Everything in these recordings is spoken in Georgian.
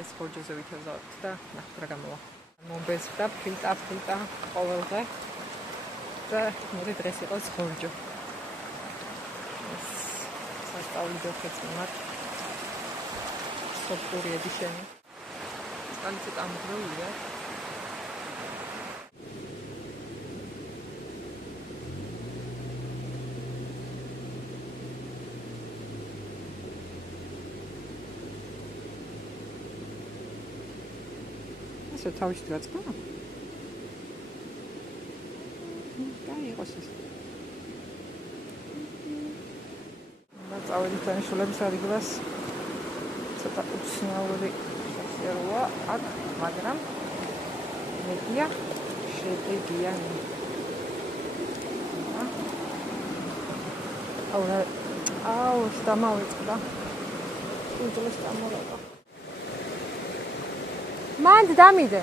დღეს ხორჯოზე ვითევზავთ და ნახოთ რა გამოვა. მომბეზრდა ფილტა ყოველდღე და მოდი დღეს იყოს ხორჯო. სასწაული ჯოხეც მიმართ. სოფტური ედიშენი. სტალიცეთ ამგროულია. ასე თავში გაწყდა? კაი იყოს ეს. წავედით დანიშნულების ადგილას ცოტა უცნაური შეფეროა აქ, მაგრამ მედია შედეგიანი. აუ, დამავიწყდა. უძლეს დამორობა. მანდ დამიდე.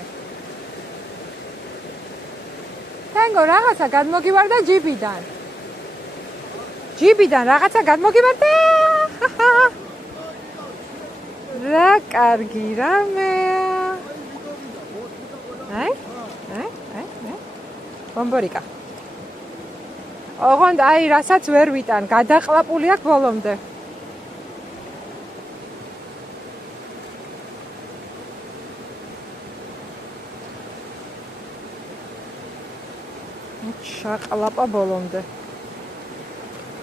თენგო რაღაცა გადმოგივარდა ჯიბიდან. ჯიბიდან რაღაცა გადმოგივარდა. რა კარგი რამეა. აი. ბომბორიკა. ოღონდ აი რასაც ვერ ვიტან, გადაყლაპული აქვს ბოლომდე. შაყლაპა ბოლომდე.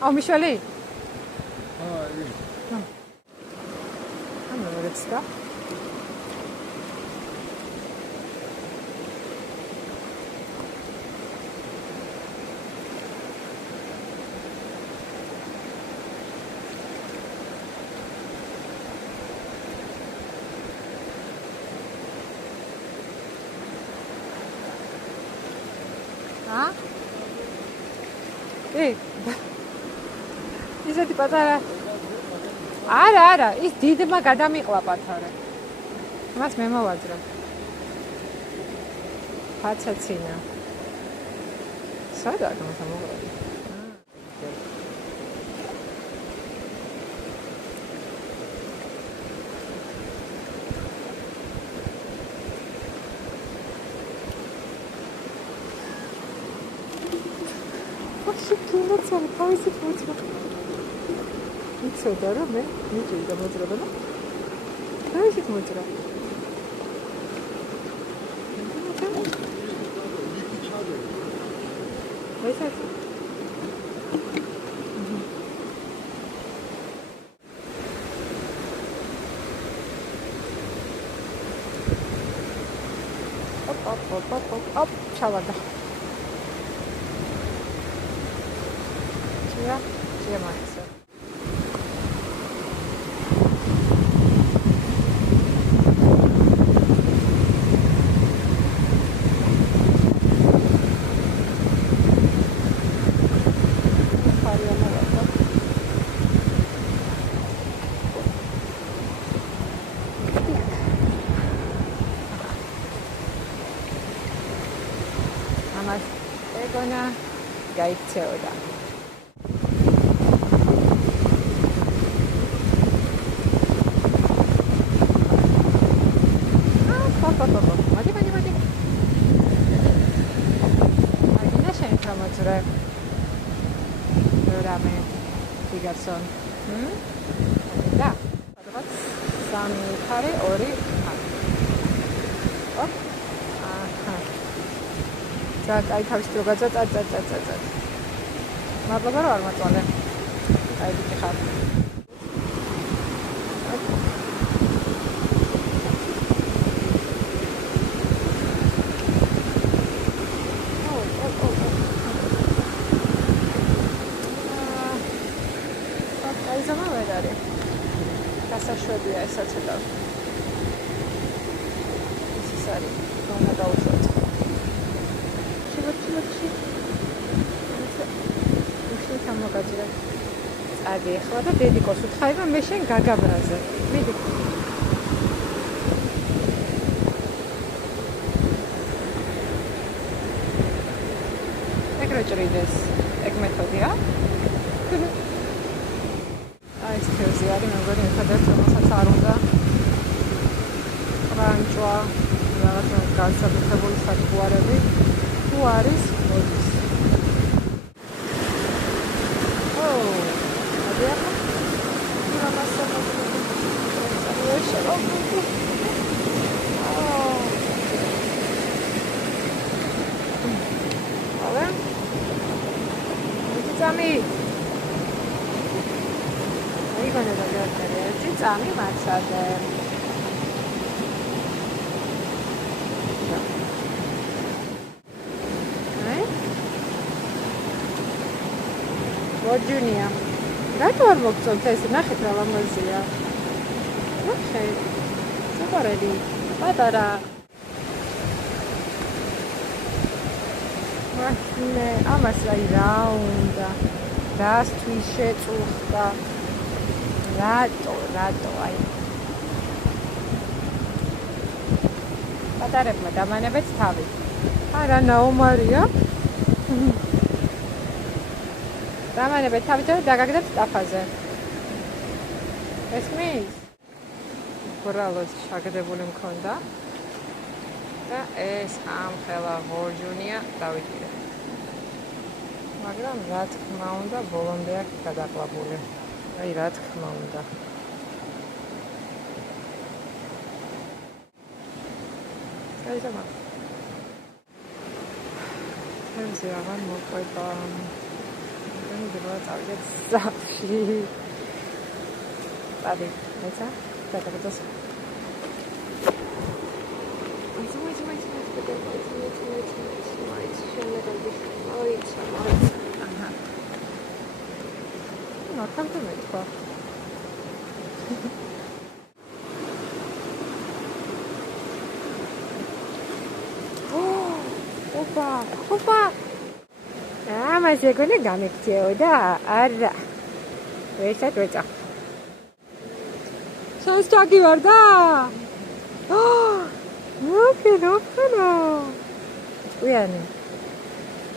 აუ მიშელი? აი. ანუ რეცდა. ისეთი პატარა არა ის დიდმა გადამიყლაპა თორე მას მე მოვაძრა ფაცაცინა სადა გამოსამოღრები თავისი ფუძმა იცოდა რომ მე მიჭი გამოძრება და თავისი მოძრა ოპ ჩავარდა Ja, meinst du. Mama, egona gaitzeoda. Garson. Da. Advat sami kare ori. Op. Aha. Ai თავის დრო გაძა. მადლობა რომ არ მოწვალე. აი დიდი ხარ. საშვებია ესაც და ის არის რომ დავუშვათ. ჩივოჩი. უშენ სამოგაჭირე. წადი ახლა და დედიკოს უთხაება მე შენ გაგაბრაზე. მიდი. ეგ რო ჭრიდეს. ეგ მეთოდია. აი ეს თევზი არის მეგონი ერთადერთი რომელსაც არ უნდა ეხლა რაღაცა განსაკუთრებული სათბურები თუ არის მოდის. Cicami! Aici da guardare, cicami mazzate. Virginia. Rato ar mokcont ეს ნახეთ რა ლამაზია. ნახეთ. სუპერები. პატარა. მაშინე ამას რა უნდა? რასთვის შეწუხდა? რატო აი. პატარებმა დამანებეთ თავი. არა ნაომარია. დამანებეთ თავი და დაგაგდებთ ტაფაზე. ესმის? ბრალოს შაგდებული მქონდა. და ეს ამხელა ვორჯუნია დავიჭირე. მაგრამ რა თქმა უნდა ბოლომდე აქ გადაყლაპული. აი რა თქმა უნდა. აი ზომა. თემზე აღარ მოყვება. მე დრო წავიდეთ სახლში. წადი, ეცა? გადაგდოს. No, tanto me fa. Opa! Mas eu não ganho que eu dá. Ara. Veja. Só está aqui, verdade? No. Uiani.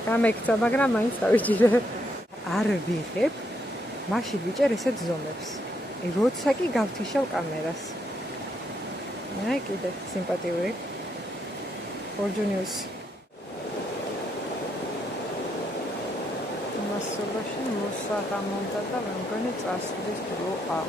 გამექცა, მაგრამ მაინც დავიჭირე. არ ვიღებ. მაშინ ვიჭერ ესეთ ზომებს. როცა კი გავთიშავ კამერას. აი კიდე სიმპათიური. Fortunius. მასობაში მოსაღამონდა და მე მგონი წასვლის დროა.